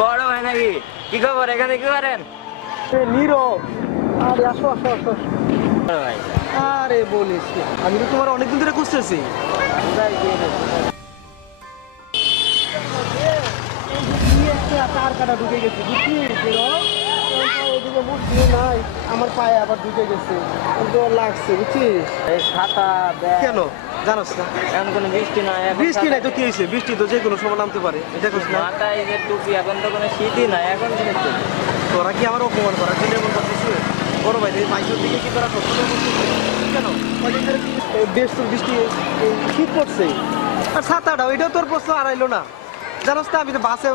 বড় ভাই নাকি? কি খবর? এখানে কি করেন? নীরব। আরে আসো আসো আসো। আরে বলিস আমি তো তোমার অনেকদিন ধরে খুঁজতেছি। তার কাটা ঢুকে গেছে বুঝছিস দিয়ে নাই আমার পায়ে আবার ঢুকে গেছে। লাগছে বুঝছিস? এই ছাতা কেন? জানোস না এখন কোনো বৃষ্টি নাই বৃষ্টি নাই তো কি হয়েছে? বৃষ্টি তো যে কোনো সময় নামতে পারে এটা কোস না মাথায় যে টুপি এখন তো কোনো শীতই নাই এখন কি তোরা কি আমার অপমান করার জন্য এমন করছিস বড় ভাই এই মাইকের দিকে কি তোরা সত্যি কেন? কি বেশ তোর বৃষ্টি শীত পড়ছে। আর ছাতাটা ওইটাও তোর প্রশ্ন আড়াইলো না। জানোস তো আমি তো বাসে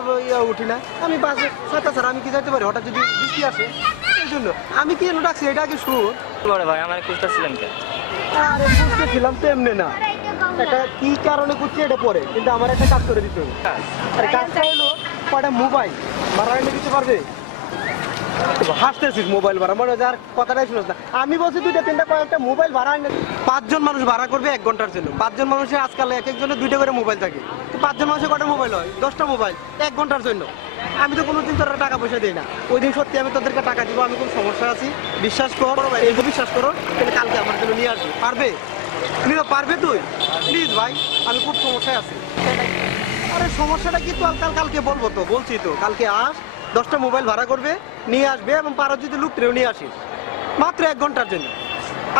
উঠি না। আমি বাসে ছাতা ছাড়া আমি কি যাইতে পারি? হঠাৎ যদি বৃষ্টি আসে এই জন্য। আমি কি ডাকছি এটা আগে শুন। বড় ভাই আমার খুঁজতেছিলেন কেন? আরে তো এমনি না। একটা কি কারণে করছি এটা পরে? কিন্তু আমার একটা কাজ করে দিতে কাজটা হলো মোবাইল? এনে দিতে পারবে? হাসতেছিস মোবাইল ভাড়া, মনে হয় আর কথাটাই না। আমি বলছি দুইটা, তিনটা কয়েকটা মোবাইল ভাড়া পাঁচজন মানুষ ভাড়া করবে এক ঘণ্টার জন্য। পাঁচজন মানুষের আজকাল এক একজনের দুইটা করে মোবাইল থাকে। তো পাঁচজন মানুষের কটা মোবাইল হয়? দশটা মোবাইল এক ঘণ্টার জন্য। আমি তো কোনোদিন তোরা টাকা পয়সা দিই না। ওই দিন সত্যি আমি তোদেরকে টাকা দিব আমি কোন সমস্যা আছি। বিশ্বাস কর এই বিশ্বাস করো তাহলে কালকে আমার জন্য নিয়ে আসবে। পারবে? তুমি তো পারবে তুই? প্লিজ ভাই আমি খুব সমস্যায় আছি। আরে সমস্যাটা কি তো? কাল কালকে বলব তো বলছি তো। কালকে আস দশটা মোবাইল ভাড়া করবে নিয়ে আসবে এবং পারো যদি লুক ট্রেও নিয়ে আসিস। মাত্র এক ঘণ্টার জন্য।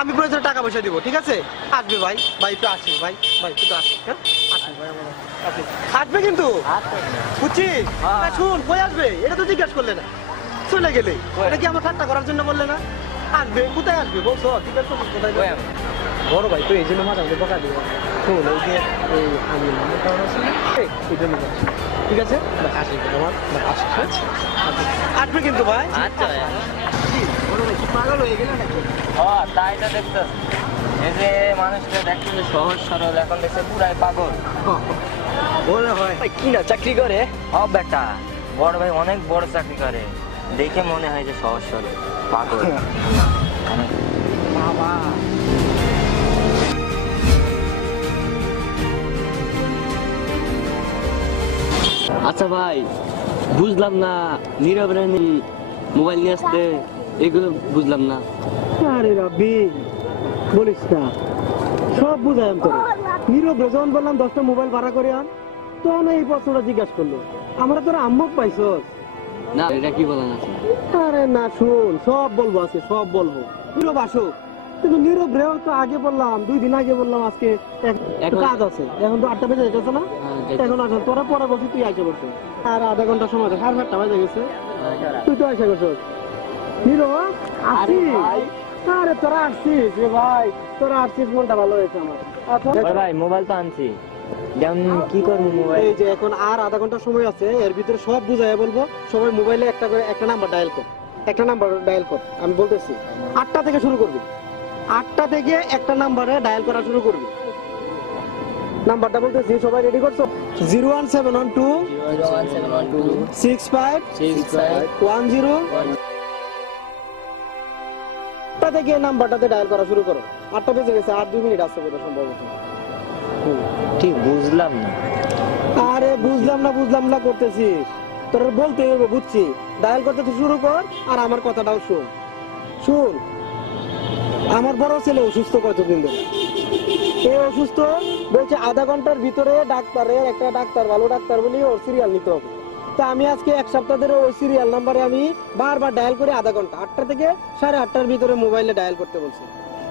আমি প্রয়োজনে টাকা পয়সা দিব ঠিক আছে? আসবে ভাই ভাই একটু আসিস ভাই ভাই একটু আসিস হ্যাঁ? আসিস। কিন্তু? বুঝছিস হ্যাঁ। শুন কই আসবে? এটা তো জিজ্ঞেস করলে না। চলে গেলে? এটা কি আমার ঠাট্টা করার জন্য বললে না? আসবে কোথায় আসবে? বলছো জিজ্ঞেস কোথায়? বড় ভাই তো এই জন্য মাথা মধ্যে বকা দিবে। শোন ওই যে এই আমি কারণ আছে এই, জন্য ঠিক আছে? আসিস ভাই আমার বাস, আসিস হ্যাঁ? আসবে কিন্তু ভাই। আচ্ছা বড় ভাই কি? পাগল হয়ে গেলে নাকি? ও তাই তো দেখতেছি। এই যে মানুষটা দেখতে সহজ সরল এখন দেখছে পুরাই পাগল। বলে হয় ভাই কি না চাকরি করে? ও বেটা। বড় ভাই অনেক বড় চাকরি করে। দেখে মনে হয় যে সহজ সরল পাগল। বাবা। আচ্ছা ভাই বুঝলাম না নীরব রানী মোবাইল নিয়ে আসতে এগুলো বুঝলাম না। আরে রবি বলিস না। সব বুঝাই আমি তোর নীরব রে যখন বললাম দশটা মোবাইল ভাড়া করে আন। তখন এই প্রশ্নটা জিজ্ঞাসা করল। আমরা তোর আম্মক পাইছস? না এটা কি বলেন আছে? আরে না শুন সব বলব আজকে সব বলব। নীরব আসুক কিন্তু নীরব রেও তো আগে বললাম দুই দিন আগে বললাম আজকে কাজ আছে। এখন তো আটটা বেজে যেতেছে না? হ্যাঁ, এখন আসেন তোরা পরে বলছি তুই আইসা বলছিস আর আধা ঘণ্টা সময় আছে সাড়ে সাতটা বাজে গেছে। তুই তো আইসা করছিস নীরব আসছিস আরে তোরা আসছিস? রে ভাই তোরা আসছিস মনটা ভালো হয়েছে আমার। আচ্ছা ভাই মোবাইল তো আনছি। কি করব মোবাইল এই যে এখন আর আধা ঘণ্টা সময় আছে এর ভিতরে সব বুঝাই বলব সবাই মোবাইলে একটা করে একটা নাম্বার ডায়াল কর। একটা নাম্বার ডায়াল কর আমি বলতেছি আটটা থেকে শুরু করবি। আটটা থেকে একটা নাম্বারে ডায়াল করা শুরু করবি। নাম্বারটা বলতেছি সবাই রেডি করছ? Zero one seven one two six five one zero আটটা থেকে এই নাম্বারটাতে ডায়াল করা শুরু করো। আটটা বেজে গেছে আর দুই মিনিট আসতে বোধ সম্ভবত। ঠিক বুঝলাম না। আরে বুঝলাম না বুঝলাম না করতেছিস। তোর বলতে হবে বুঝছি। ডায়াল করতে তুই শুরু কর আর আমার কথাটাও শুন। শুন আমার বড় ছেলে অসুস্থ কতদিন ধরে? এ অসুস্থ বলছে আধা ঘণ্টার ভিতরে ডাক্তারের একটা ডাক্তার ভালো ডাক্তার বলি ওর সিরিয়াল নিতে হবে। তা আমি আজকে এক সপ্তাহ ধরে ওই সিরিয়াল নাম্বারে আমি বারবার ডায়াল করে আধা ঘণ্টা। আটটা থেকে সাড়ে আটটার ভিতরে মোবাইলে ডায়াল করতে বলছি।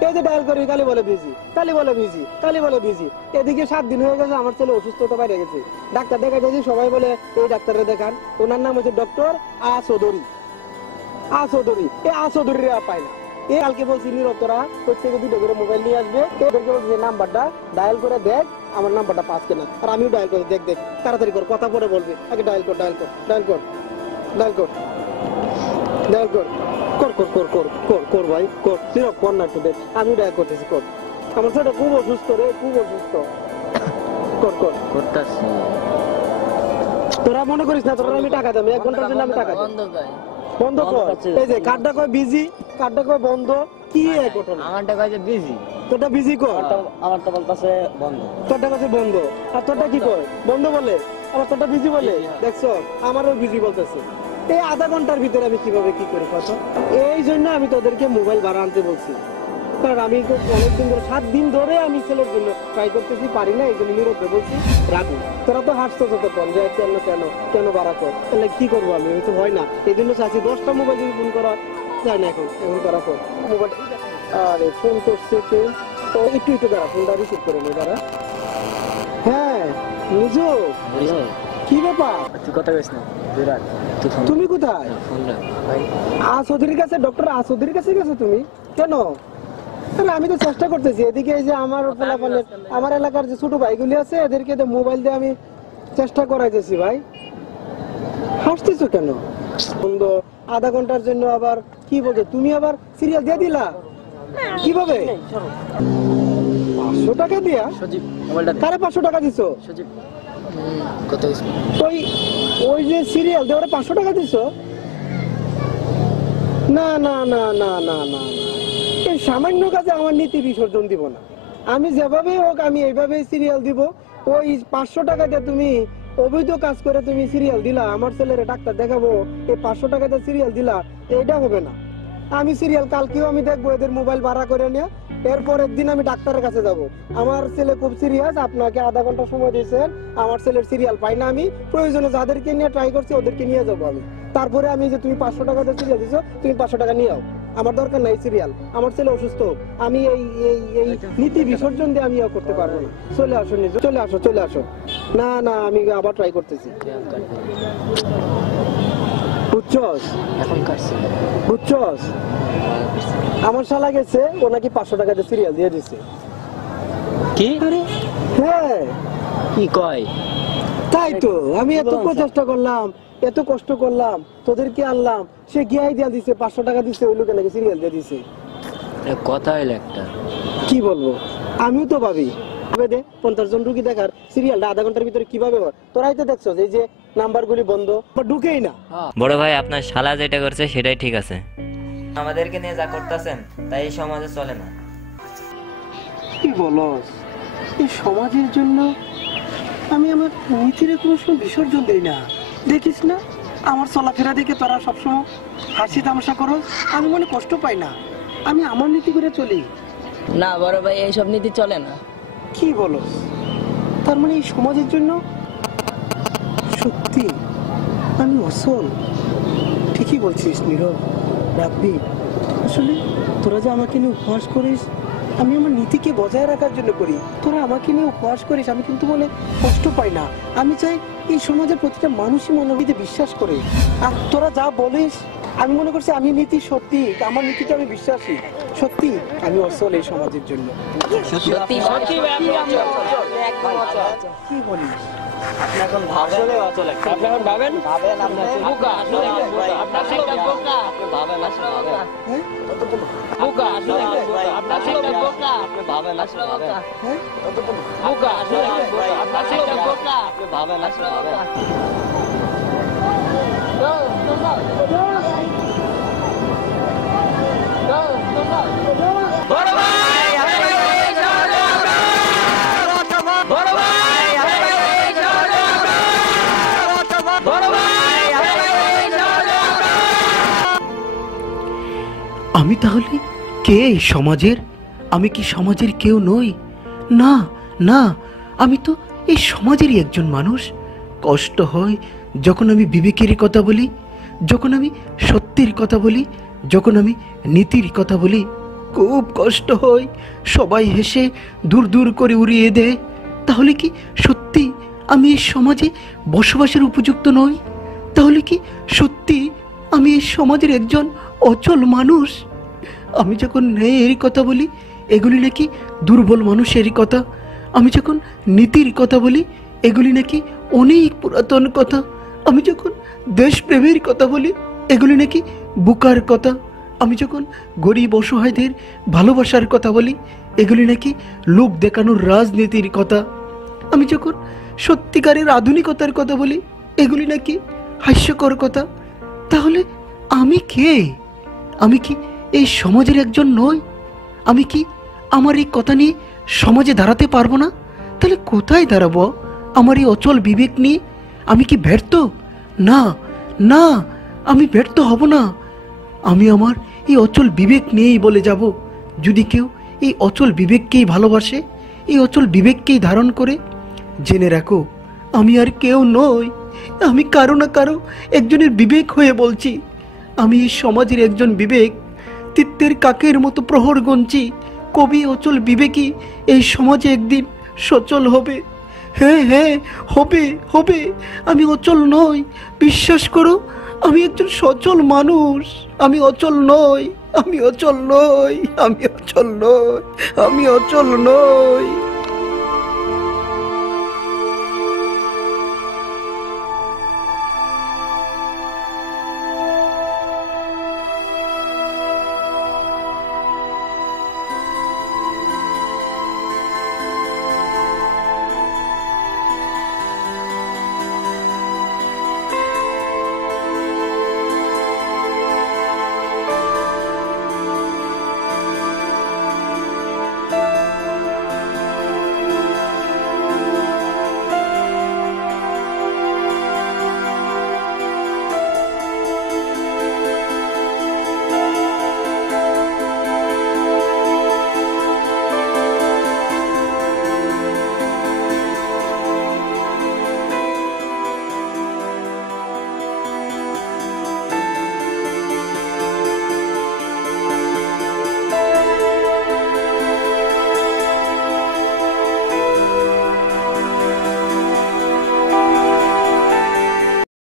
এই যে ডায়াল করি, কালি বলে বিজি কালি বলে বিজি কালি বলে বিজি এদিকে সাত দিন হয়ে গেছে, আমার ছেলে অসুস্থতা বাইরে গেছে। ডাক্তার দেখা যাচ্ছে সবাই বলে, এই ডাক্তারে দেখান। ওনার নাম হচ্ছে doctor A Chowdhury. A Chowdhury. এ আ চৌধুরী পায় না। এ কালকে বলছি, নীরব, তোরা প্রত্যেকে দুটো করে মোবাইল নিয়ে আসবে। এদেরকে বলছি নাম্বারটা ডায়াল করে দেখ। আমার নাম্বারটা পাস কেনা? আর আমিও ডায়াল করে দেখ দেখ তাড়াতাড়ি কর কথা পরে বলবি। আগে ডায়াল কর ডায়াল কর ডায়াল কর ডায়াল কর ডায়াল কর কর কর কর কর কর কর ভাই কর নীরব কর না একটু দেখ আমিও ডায়াল করতেছি কর। আমার ছেলে খুব অসুস্থ রে খুব অসুস্থ। কর কর। করতেছি। তোরা মনে করিস না তোরা আমি টাকা দেবো এক ঘণ্টার জন্য আমি টাকা দেবো। বন্ধ কর। এই যে কার্ডটা কয় বিজি কার্ডটা কয় বন্ধ কি এই ঘটনা আমারটা কাছে বিজি তোরটা বিজি কর। আমার তো বলতেছে বন্ধ। তোরটা কাছে বন্ধ। আর তোরটা কি কয়? বন্ধ বলে। আমার তোটা বিজি বলে? দেখছ? আমারও বিজি বলতেছে। এই আধা ঘণ্টার ভিতরে আমি কীভাবে কি করি কত? এই জন্য আমি তোদেরকে মোবাইল ভাড়া আনতে বলছি। কারণ আমি তো অনেকদিন ধরে সাত দিন ধরে আমি ছেলের জন্য ট্রাই করতেছি পারি না এই জন্য নীরবে বলছি রাখুন তোরা তো হাসতো ততক্ষণ যে কেন কেন কেন বাড়া কর? তাহলে কি করব আমি? তো হয় না। এই জন্য চাচ্ছি দশটা মোবাইল যদি ফোন করা যায় না এখন এখন করা পর মোবাইল আরে ফোন করছে কে? তো একটু একটু দাঁড়া ফোনটা রিসিভ করে নি দাঁড়া। হ্যাঁ নিজু। কি ব্যাপার? তুই কথা কইস না তুই তুমি কোথায়? ফোন রাখ। আসুদির কাছে ডক্টর আসুদির কাছে গেছো তুমি? কেন? আমি তো চেষ্টা করতেছি এদিকে এই যে আমার আমার এলাকার যে ছোট ভাইগুলি আছে এদেরকে তো মোবাইল দিয়ে আমি চেষ্টা করাইতেছি ভাই। হাসতেছো কেন? আধা ঘণ্টার জন্য আবার কি বলছো? তুমি আবার সিরিয়াল দিয়ে দিলা? কীভাবে? পাঁচশো টাকা দিয়া? কারে পাঁচশো টাকা দিছো? ওই ওই যে সিরিয়াল দিয়ে ওরা পাঁচশো টাকা দিছো? না না না না না না না। এই সামান্য কাজে আমার নীতি বিসর্জন দিব না। আমি যেভাবেই হোক আমি এইভাবেই সিরিয়াল দিব। ওই পাঁচশো টাকা দিয়ে তুমি অবৈধ কাজ করে তুমি সিরিয়াল দিলা আমার ছেলের ডাক্তার দেখাবো এই পাঁচশো টাকা দিয়ে সিরিয়াল দিলা এইটা হবে না। আমি সিরিয়াল কালকেও আমি দেখব এদের মোবাইল ভাড়া করে নিয়ে। এরপরের দিন আমি ডাক্তারের কাছে যাব। আমার ছেলে খুব সিরিয়াস আপনাকে আধা ঘণ্টা সময় দিয়েছেন। আমার ছেলের সিরিয়াল পাই না আমি। প্রয়োজনে যাদেরকে নিয়ে ট্রাই করছি, ওদেরকে নিয়ে যাব আমি। তারপরে আমি যে তুমি পাঁচশো টাকা দিয়ে সিরিয়াল দিছো, তুমি পাঁচশো টাকা নিয়ে আও আমার দরকার নাই সিরিয়াল আমার ছেলে অসুস্থ আমি এই এই এই নীতি বিসর্জন দিয়ে আমি করতে পারব না। চলে আসো চলে আসো চলে আসো। না না, আমি আবার ট্রাই করতেছি। বুঝছস? বুঝছস? আমার শালা গেছে ও নাকি পাঁচশো টাকা দিয়ে সিরিয়াল দিয়ে দিছে। কি? হ্যাঁ। কি কয়? তাই তো আমি এত চেষ্টা করলাম এত কষ্ট করলাম তোদেরকে আনলাম সে গিয়াই দিয়া দিছে পাঁচশো টাকা দিছে ওই লোকে নাকি সিরিয়াল দিয়ে দিছে? কথা হইল একটা কি বলব? আমিও তো ভাবি। দে? পঞ্চাশ জন রুগী দেখার সিরিয়ালটা আধা ঘণ্টার ভিতরে কীভাবে হয়? তোরাই তো দেখছ এই যে নাম্বারগুলি বন্ধ। বা ঢুকেই না। বড় ভাই আপনার শালা যেটা করছে সেটাই ঠিক আছে। আমাদেরকে নিয়ে যা করতেছেন তাই এই সমাজে চলে না। কি বলস? এই সমাজের জন্য আমি আমার নীতির কোনো সময় বিসর্জন দিই না। দেখিস না আমার চলাফেরা দেখে তোরা সবসময় হাসি তামাশা করো আমি মনে কষ্ট পাই না। আমি আমার নীতি করে চলি। না বড় ভাই এইসব নীতি চলে না। কি বলো? তার মানে এই সমাজের জন্য? সত্যি? আমি অসল। ঠিকই বলছিস, নীরব। আসলে তোরা যে আমাকে নিয়ে উপহাস করিস, আমি আমার নীতিকে বজায় রাখার জন্য করি। তোরা আমাকে নিয়ে উপহাস করিস, আমি কিন্তু মনে কষ্ট পাই না। আমি চাই এই সমাজের প্রতিটা মানুষই মনোনীতে বিশ্বাস করে। আর তোরা যা বলিস, আমি মনে করছি আমি নীতি সত্যি, আমার নীতিতে আমি বিশ্বাসী। সত্যি আমি অসল এই সমাজের জন্য। কি এখন ভাবেন। আমি তাহলে কে সমাজের? আমি কি সমাজের কেউ নই? না না, আমি তো এই সমাজেরই একজন মানুষ। কষ্ট হয় যখন আমি বিবেকের কথা বলি, যখন আমি সত্যের কথা বলি, যখন আমি নীতির কথা বলি। খুব কষ্ট হয় সবাই হেসে দূর দূর করে উড়িয়ে দেয়। তাহলে কি সত্যি আমি এই সমাজে বসবাসের উপযুক্ত নই? তাহলে কি সত্যি আমি এই সমাজের একজন অচল মানুষ? আমি যখন ন্যায়ের কথা বলি, এগুলি নাকি দুর্বল মানুষেরই কথা। আমি যখন নীতির কথা বলি, এগুলি নাকি অনেক পুরাতন কথা। আমি যখন দেশপ্রেমের কথা বলি, এগুলি নাকি বুকার কথা। আমি যখন গরিব অসহায়দের ভালোবাসার কথা বলি, এগুলি নাকি লোক দেখানোর রাজনীতির কথা। আমি যখন সত্যিকারের আধুনিকতার কথা বলি, এগুলি নাকি হাস্যকর কথা। তাহলে আমি কে? আমি কি এই সমাজের একজন নই? আমি কি আমার এই কথা নিয়ে সমাজে দাঁড়াতে পারব না? তাহলে কোথায় দাঁড়াবো? আমার এই অচল বিবেক নিয়ে আমি কি ব্যর্থ? না না, আমি ব্যর্থ হব না। আমি আমার এই অচল বিবেক নিয়েই বলে যাব। যদি কেউ এই অচল বিবেককেই ভালোবাসে, এই অচল বিবেককেই ধারণ করে, জেনে রাখো, আমি আর কেউ নই। আমি কারও না কারও একজনের বিবেক হয়ে বলছি। আমি এই সমাজের একজন বিবেক তিত্তের কাকের মতো প্রহর গঞ্জি, কবি অচল বিবেকী, এই সমাজে একদিন সচল হবে। হ্যাঁ হ্যাঁ হবে হবে, আমি অচল নই, বিশ্বাস করো, আমি একজন সচল মানুষ, আমি অচল নই, আমি অচল নই, আমি অচল নই, আমি অচল নই।